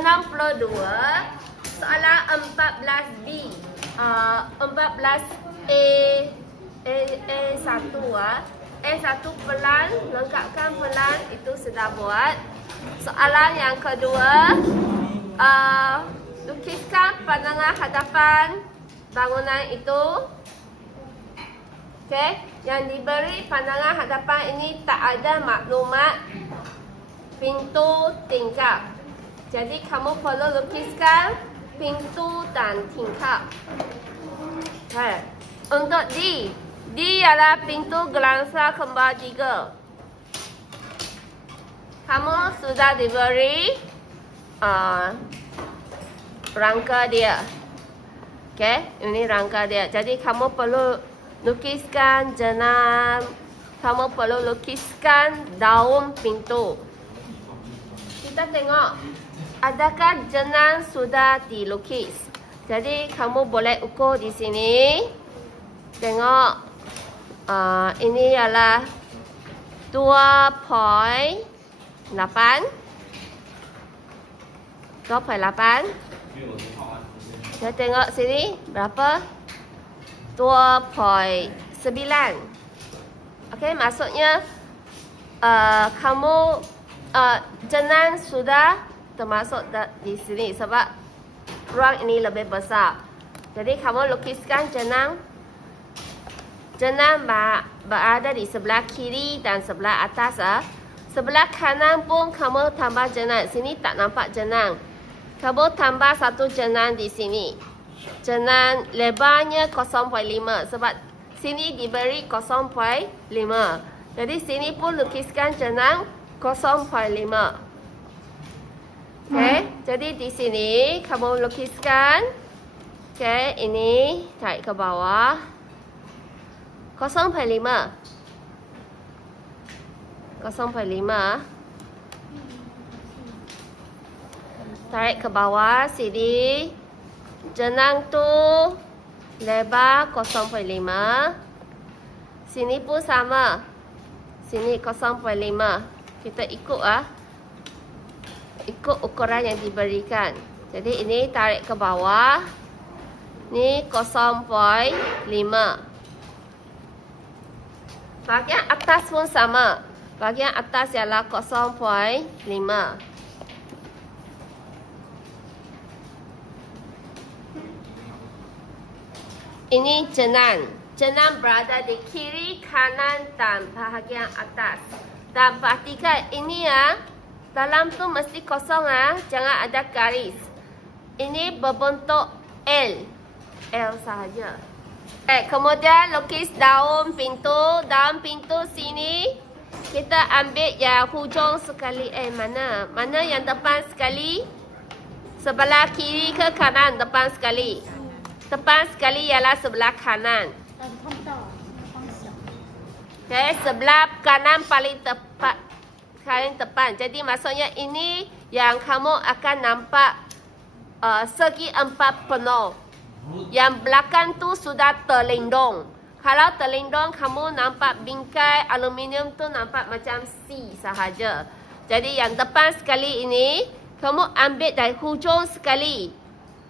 62. Soalan 14B. 14A A1 A1 pelan, lengkapkan pelan, itu sudah buat. Soalan yang kedua, lukiskan pandangan hadapan bangunan itu. Okey, yang diberi pandangan hadapan ini tak ada maklumat pintu tingkap. Jadi kamu perlu lukiskan pintu dan tingkap. Okay. Untuk D ialah pintu gelangsa kembar 3. Kamu sudah diberi rangka dia. Okey, ini rangka dia. Jadi kamu perlu lukiskan jenam. Kamu perlu lukiskan daun pintu. Kita tengok, adakah jenam sudah dilukis? Jadi kamu boleh ukur di sini. Tengok, ini ialah 2.8. 2.8. Kita tengok sini berapa? 2.9. Okey, maksudnya kamu jenang sudah termasuk di sini sebab ruang ini lebih besar. Jadi kamu lukiskan jenang. Jenang berada di sebelah kiri dan sebelah atas. Sebelah kanan pun kamu tambah jenang. Sini tak nampak jenang. Kamu tambah satu jenang di sini. Jenang lebarnya 0.5 sebab sini diberi 0.5. Jadi sini pun lukiskan jenang 0.5. Okey, jadi di sini kamu lukiskan. Okey, ini tarik ke bawah. 0.5. 0.5. Tarik ke bawah sini. Jenang tu lebar 0.5. Sini pun sama. Sini 0.5. Kita ikut ikut ukuran yang diberikan. Jadi ini tarik ke bawah. Ni 0.5. Bahagian atas pun sama. Bahagian atas ialah 0.5. Ini jenang. Jenang berada di kiri, kanan dan bahagian atas. Dan perhatikan ini dalam tu mesti kosong jangan ada garis. Ini berbentuk L. L sahaja. Kemudian lukis daun pintu. Daun pintu sini kita ambil yang hujung sekali. Mana? Mana yang depan sekali? Sebelah kiri ke kanan depan sekali? Depan sekali ialah sebelah kanan. Okay, sebelah kanan paling tepat. Paling depan. Jadi maksudnya ini yang kamu akan nampak segi 4 penuh. Yang belakang tu sudah terlindung. Kalau terlindung, kamu nampak bingkai aluminium tu nampak macam C sahaja. Jadi yang depan sekali ini, kamu ambil dari hujung sekali.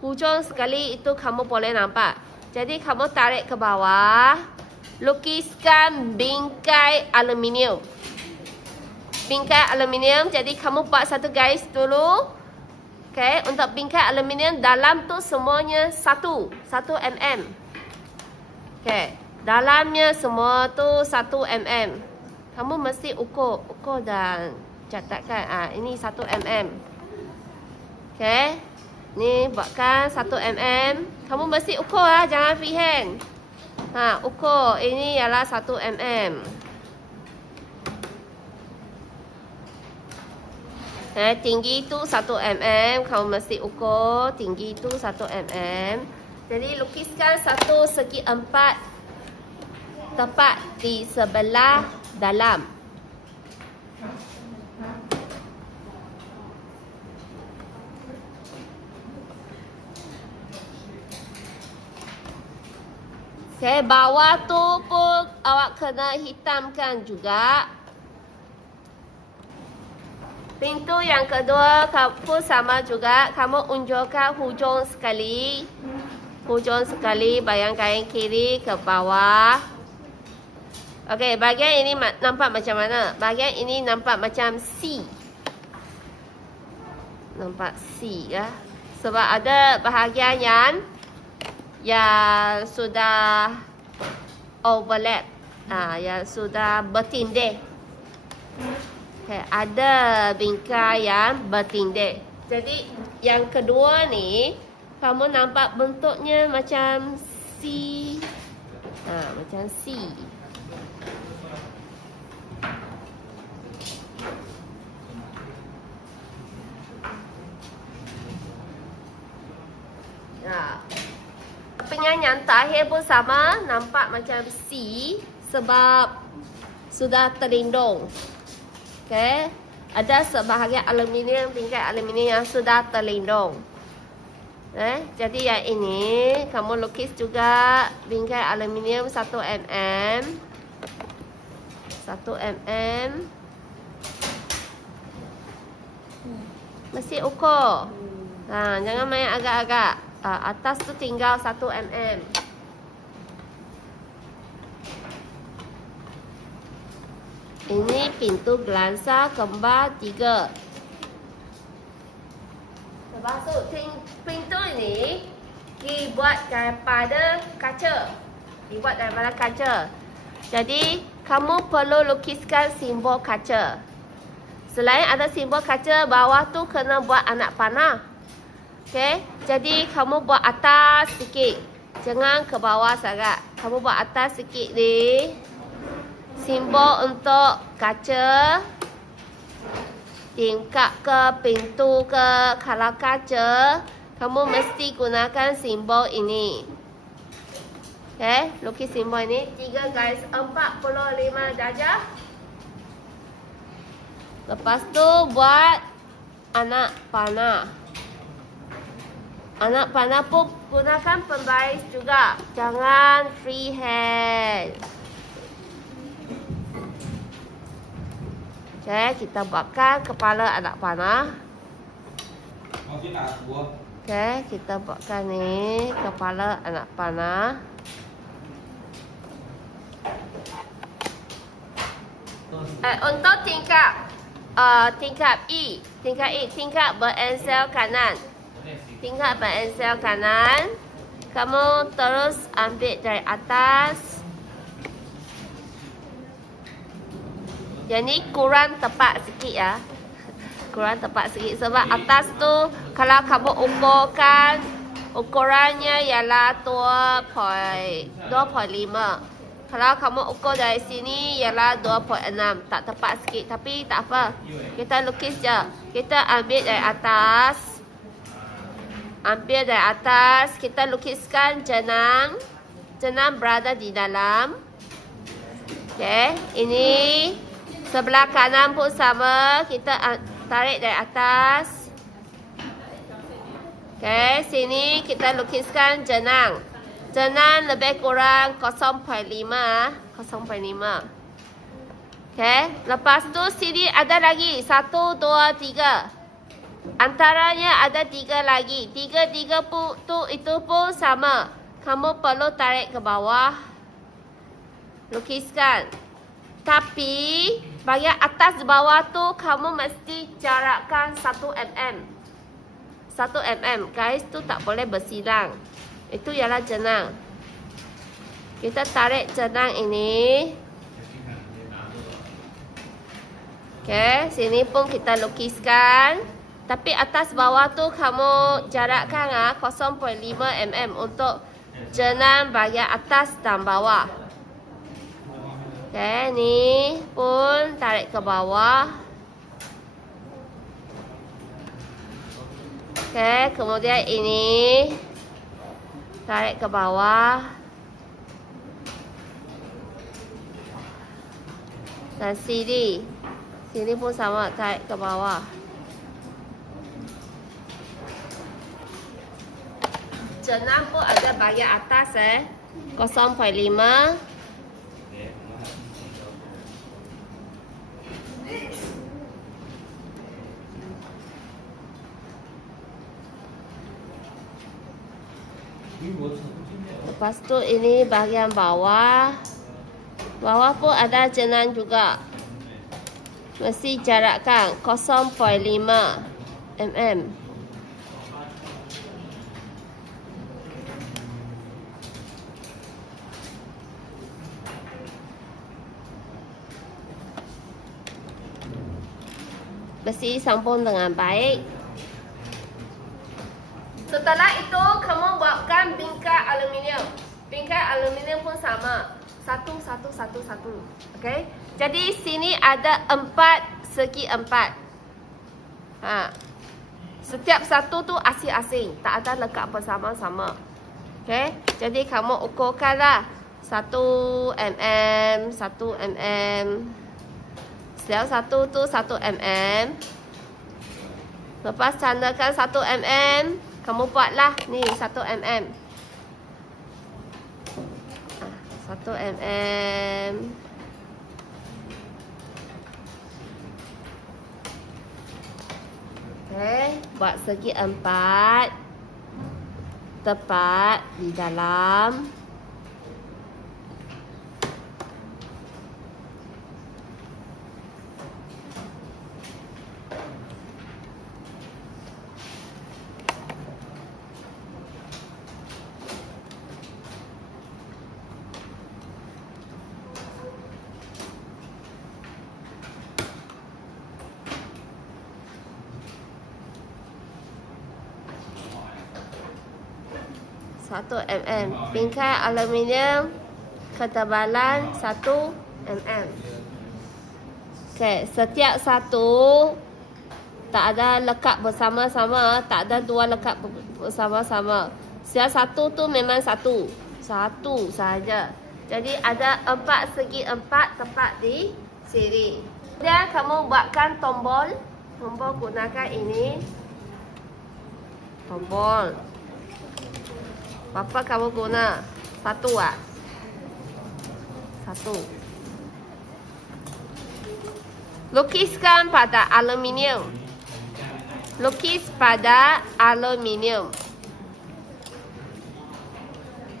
Hujung sekali itu kamu boleh nampak. Jadi kamu tarik ke bawah. Lukiskan bingkai aluminium. Bingkai aluminium, jadi kamu buat satu garis dulu. Okay, untuk bingkai aluminium dalam tu semuanya 1 mm. Okay, dalamnya semua tu 1 mm. Kamu mesti ukur dan catatkan. Ini 1 mm. Okay, ni buatkan 1 mm. Kamu mesti ukur jangan freehand. Ukur ini ialah 1 mm. Tinggi itu 1 mm. Kamu mesti ukur tinggi itu 1 mm. Jadi lukiskan satu segi 4 tepat di sebelah dalam. Okay, bawah tu pun awak kena hitamkan juga. Pintu yang kedua pun sama juga. Kamu unjukkan hujung sekali. Hujung sekali, bayangkan kiri ke bawah. Okey, bahagian ini nampak macam mana? Bahagian ini nampak macam C. Nampak C ya. Sebab ada bahagian yang sudah overlap. Yang sudah bertindih. Okay, ada bingkai yang bertindih. Jadi yang kedua ni, kamu nampak bentuknya macam C. Macam C. Penyan yang terakhir pun sama, nampak macam C sebab sudah terlindung. Okay. Ada sebahagian aluminium, bingkai aluminium yang sudah terlindung. Jadi yang ini kamu lukis juga bingkai aluminium 1 mm. 1 mm. Mesti ukur. Jangan main agak-agak. Atas tu tinggal 1 mm. Ini pintu gelansa kembar 3. Lepas tu pintu ini dibuat daripada kaca. Jadi kamu perlu lukiskan simbol kaca. Selain ada simbol kaca, bawah tu kena buat anak panah. Okay, jadi kamu buat atas sikit. Jangan ke bawah sangat. Kamu buat atas sikit ni. Simbol untuk kaca. Tingkap ke, pintu ke. Kalau kaca, kamu mesti gunakan simbol ini. Okay, lukis simbol ini. 3 garis 45 darjah. Lepas tu buat anak panah. Anak panah pun gunakan pembaris juga. Jangan freehand. Okay, kita buatkan kepala anak panah. Okay, kita buatkan ni kepala anak panah. Untuk tingkap E. Tingkap berensel kanan. Tingkap berensel kanan. Kamu terus ambil dari atas. Jadi kurang tepat sikit ya. Kurang tepat sikit. Sebab atas tu kalau kamu ukurkan, ukurannya ialah 2.5. Kalau kamu ukur dari sini ialah 2.6. Tak tepat sikit. Tapi tak apa. Kita lukis je. Kita ambil dari atas. Kita lukiskan jenang. Jenang berada di dalam. Okay, ini sebelah kanan pun sama. Kita tarik dari atas. Okay, sini kita lukiskan jenang. Jenang lebih kurang 0.5. Okay, lepas tu sini ada lagi 1, 2, 3. Antaranya ada 3 lagi. 3 pun itu pun sama. Kamu perlu tarik ke bawah. Lukiskan. Tapi bahagian atas bawah tu kamu mesti jarakkan 1 mm. 1 mm. Guys tu tak boleh bersilang. Itu ialah jenang. Kita tarik jenang ini. Okay, sini pun kita lukiskan. Tapi atas bawah tu kamu jarakkan 0.5 mm untuk jenang bahagian atas dan bawah. Okay, ni pun tarik ke bawah. Okay, kemudian ini tarik ke bawah. Dan sini pun sama, tarik ke bawah. Jenang pun ada bahagian atas 0.5. Lepas tu ini bahagian bawah. Bawah pun ada jenang juga. Mesti jarakkan 0.5 mm. Mesti sambung dengan baik. Setelah itu, kamu buatkan bingkai aluminium. Bingkai aluminium pun sama. Satu. Okey. Jadi sini ada 4 segi 4. Setiap satu tu asing-asing, tak ada lekat bersama-sama. Okey. Jadi kamu ukurkanlah 1 mm, 1 mm. Setiap satu tu 1 mm. Lepas tandakan 1 mm, kamu buatlah ni 1 mm. 1 mm. Okey, buat segi 4 tepat di dalam. Satu mm. Bingkai aluminium ketebalan 1 mm. Okey, setiap satu tak ada lekat bersama-sama, tak ada 2 lekat bersama-sama. Setiap satu tu memang satu sahaja. Jadi ada 4 segi 4 tepat di sini. Kemudian kamu buatkan tombol. Tombol gunakan ini. Tombol. Berapa kamu guna? 1 ah? 1. Lukiskan pada aluminium. Lukis pada aluminium.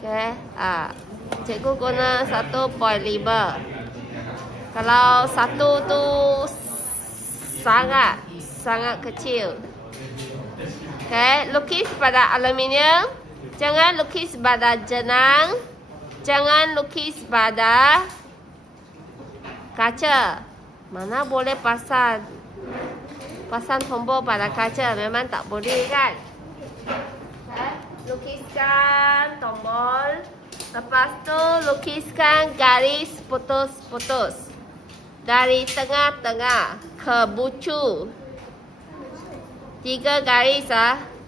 Okey. Cikgu guna 1.5. Kalau 1 tu sangat kecil. Okey, lukis pada aluminium. Jangan lukis pada jenang. Jangan lukis pada kaca. Mana boleh pasang tombol pada kaca. Memang tak boleh kan. Lukiskan tombol. Lepas tu lukiskan garis putus-putus. Dari tengah-tengah ke bucu. 3 garis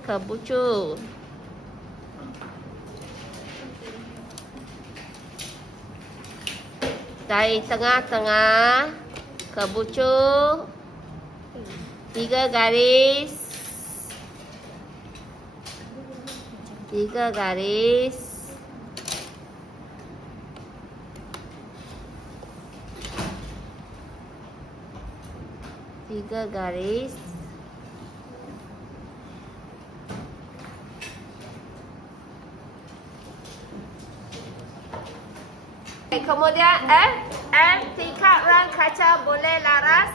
ke bucu. Dari tengah-tengah ke bucu 3 garis. 3 garis. Kemudian tingkat rang kaca boleh laras.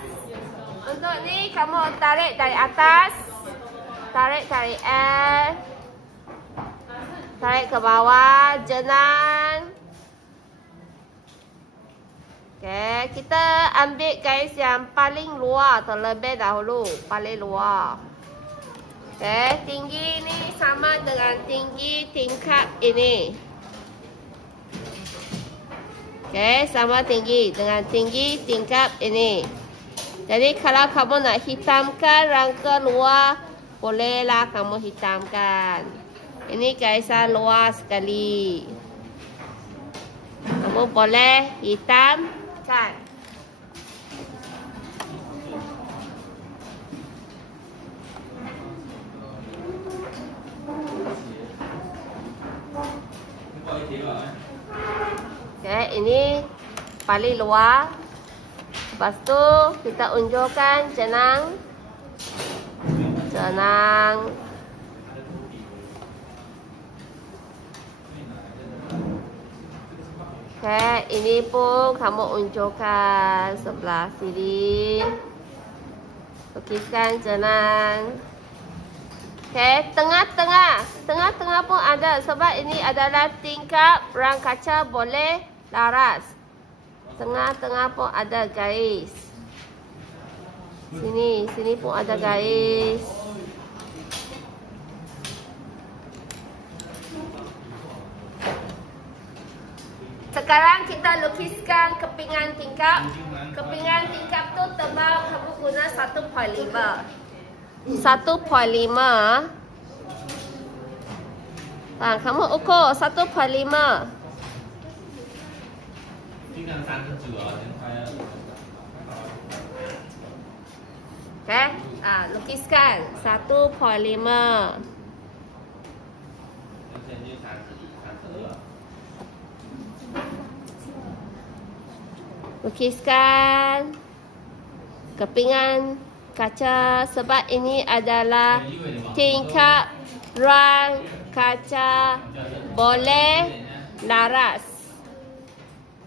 Untuk ni kamu tarik dari atas. Tarik tarik ke bawah jenang. Okey, kita ambil garis yang paling luar terlebih dahulu, paling luar. Okey, tinggi ni sama dengan tinggi tingkap ini. Okey, sama tinggi dengan tinggi tingkap ini. Jadi kalau kamu nak hitamkan rangka luar, bolehlah kamu hitamkan. Ini garisan luar sekali. Kamu boleh hitamkan. Okey, ini paling luar. Lepas tu kita unjurkan jenang. Okey, ini pun kamu unjukkan sebelah sini. Lukiskan jenang. Okey, tengah-tengah pun ada sebab ini adalah tingkap rang kaca boleh laras. Tengah-tengah pun ada garis. Sini pun ada garis. Sekarang kita lukiskan kepingan tingkap. Kepingan tingkap tu tebal kamu guna 1.5. 1.5. Kamu ukur 1.5. Okey, lukiskan 1.5. Lukiskan kepingan kaca sebab ini adalah tingkap rang kaca boleh laras.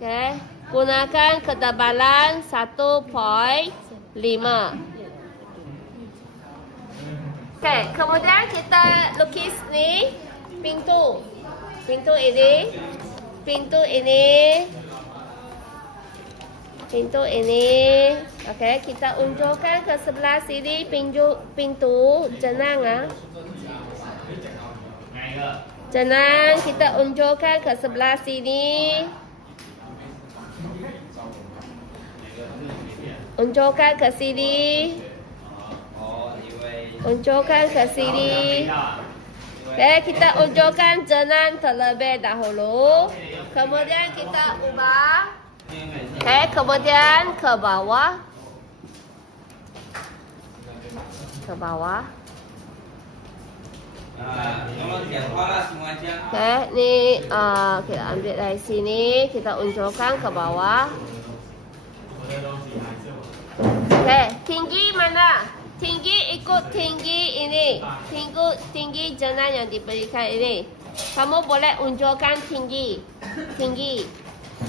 Okey, gunakan ketebalan 1.5. Okey, kemudian kita lukis ni pintu. Pintu ini. Okey, kita unjukkan ke sebelah sini pintu jenang Jenang kita unjukkan ke sebelah sini. Unjukkan ke sini. Okey, kita unjukkan jenang terlebih dahulu. Kemudian kita ubah. Okey, kemudian ke bawah. Okey, ni kita ambil dari sini, kita unjukkan ke bawah. Okey, tinggi mana? Tinggi ikut tinggi ini. Tinggi jenang yang diberikan ini. Kamu boleh unjukkan tinggi.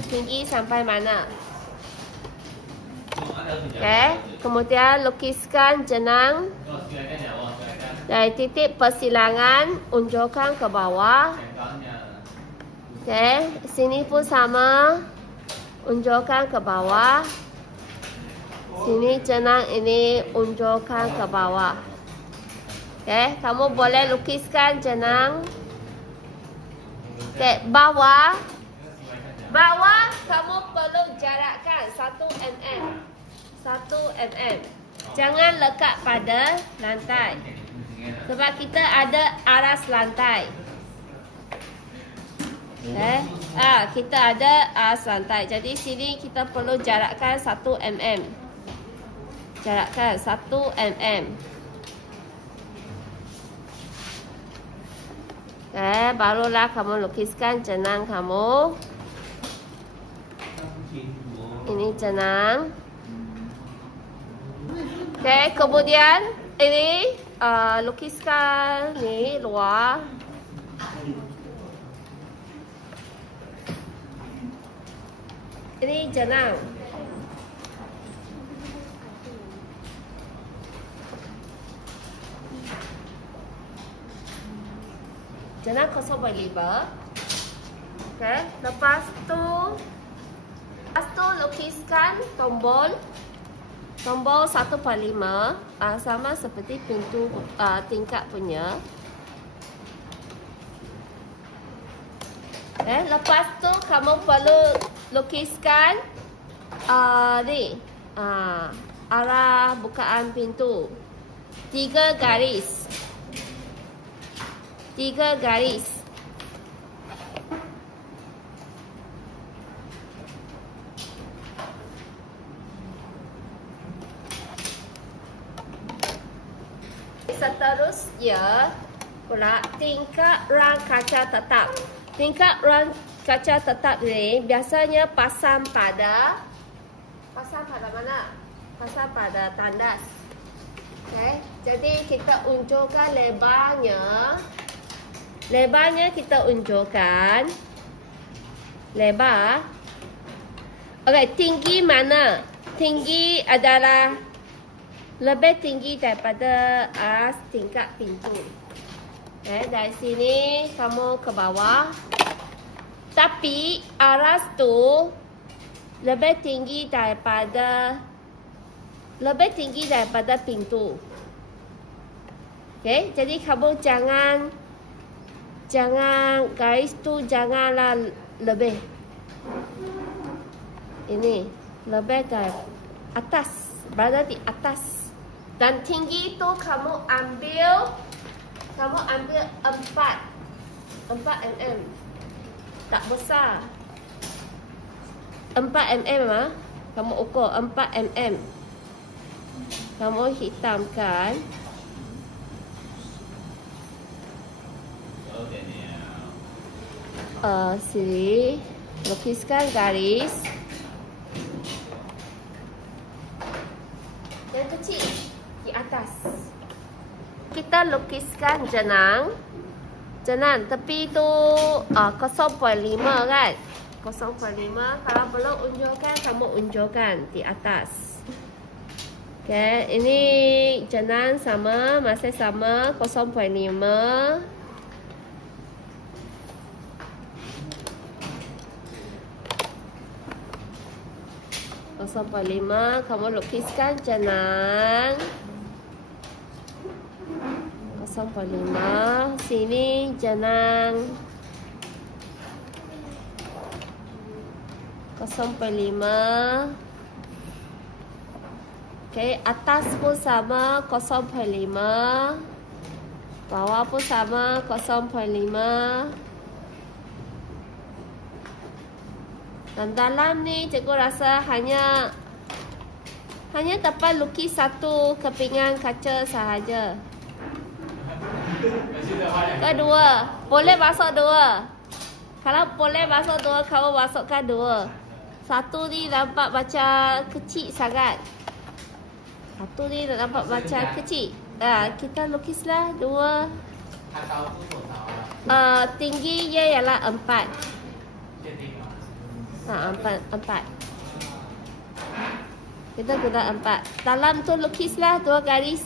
Tinggi sampai mana? Okey, kemudian lukiskan jenang. Dari titik persilangan unjukkan ke bawah. Okey, sini pun sama. Unjukkan ke bawah. Sini jenang ini unjukkan ke bawah. Okey, kamu boleh lukiskan jenang. Okey, bawah kamu perlu jarakkan 1 mm. 1 mm. Jangan lekat pada lantai. Sebab kita ada aras lantai. Kita ada aras lantai. Jadi sini kita perlu jarakkan 1 mm. Jarakkan 1 mm. Barulah kamu lukiskan jenang kamu. Ini jenang. Okey, kemudian ini lukiskan ni luar. Ini jenang. Jenang 0.5. Okey, lepas tu lukiskan tombol 1.5 sama seperti pintu tingkap punya. Lepas tu kamu perlu lukiskan ni arah bukaan pintu. 3 garis. Seterusnya pula tingkap rang kaca tetap. Tingkap rang kaca tetap ni biasanya pasang pada mana? Pasang pada tandas. Okey, jadi kita unjukkan lebarnya. Lebarnya kita unjukkan lebar Okey, tinggi mana? Tinggi adalah lebih tinggi daripada aras tingkat pintu. Dari sini kamu ke bawah. Tapi aras tu lebih tinggi daripada pintu. Okey, jadi kamu jangan garis tu janganlah lebih. Ini lebih dari atas, berada di atas. Dan tinggi tu kamu ambil 4 mm. Tak besar. 4 mm ah. Kamu ukur 4 mm. Kamu hitamkan. Sini lukiskan garis yang kecil di atas. Kita lukiskan jenang. Jenang tepi tu 0.5 kan? 0.5. Kalau belum unjurkan, kamu unjurkan di atas. Okay, ini jenang sama, masih sama 0.5. Kamu lukiskan jenang 0.5. Sini jenang 0.5. Okay, atas pun sama 0.5. Bawah pun sama 0.5. Dan dalam ni cikgu rasa hanya dapat lukis satu kepingan kaca sahaja. Kedua, boleh masuk 2. Kalau boleh masuk 2, kamu masukkan 2. Satu ni nampak macam kecil sangat. Satu ni nampak macam kecil. Kita lukislah 2. Tingginya ialah 4. 4. Kita guna 4. Dalam tu lukislah 2 garis.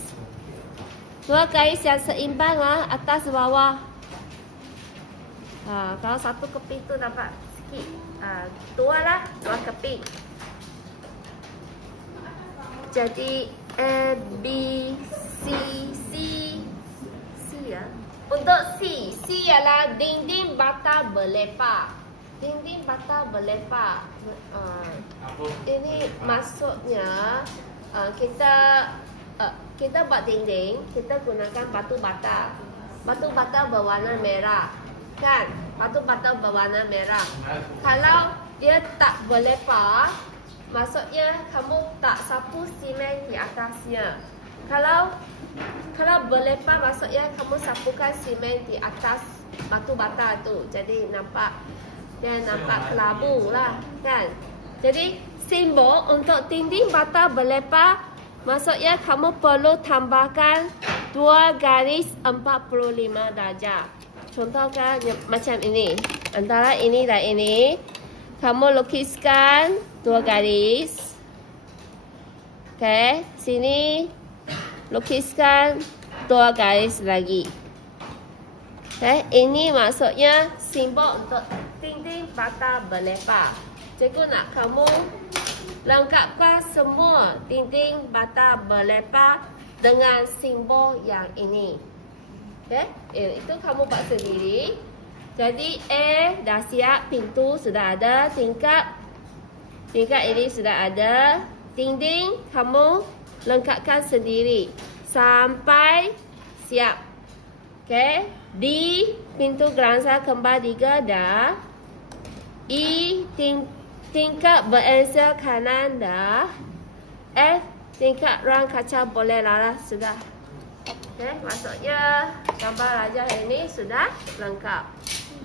2 garis yang seimbang atas bawah. Kalau satu keping tu nampak sikit. 2 lah, 2 keping. Jadi A, B, C ya. Untuk C ialah dinding bata berlepak. Dinding bata berlepak. Ini maksudnya kita buat dinding, kita gunakan batu bata. Batu bata berwarna merah, kan? Batu bata berwarna merah. Kalau dia tak berlepak, maksudnya kamu tak sapu simen di atasnya. Kalau berlepak, maksudnya kamu sapukan simen di atas batu bata tu. Jadi nampak kelabu lah, kan? Jadi simbol untuk dinding bata berlepak, maksudnya kamu perlu tambahkan 2 garis 45 darjah. Contohkan macam ini. Antara ini dan ini, kamu lukiskan 2 garis. Okay, sini lukiskan 2 garis lagi. Okay, ini maksudnya simbol untuk dinding bata berlepak. Cikgu nak kamu lengkapkan semua dinding bata berlepak dengan simbol yang ini. Okay? Itu kamu buat sendiri. Jadi A dah siap, pintu sudah ada, tingkap ini sudah ada. Dinding kamu lengkapkan sendiri sampai siap. Okay? D, pintu geransa kembar 3 dah. E, tingkap berengsel kanan dah. F, tingkap rang kaca boleh laras sudah. Okay, maksudnya gambar raja ini sudah lengkap.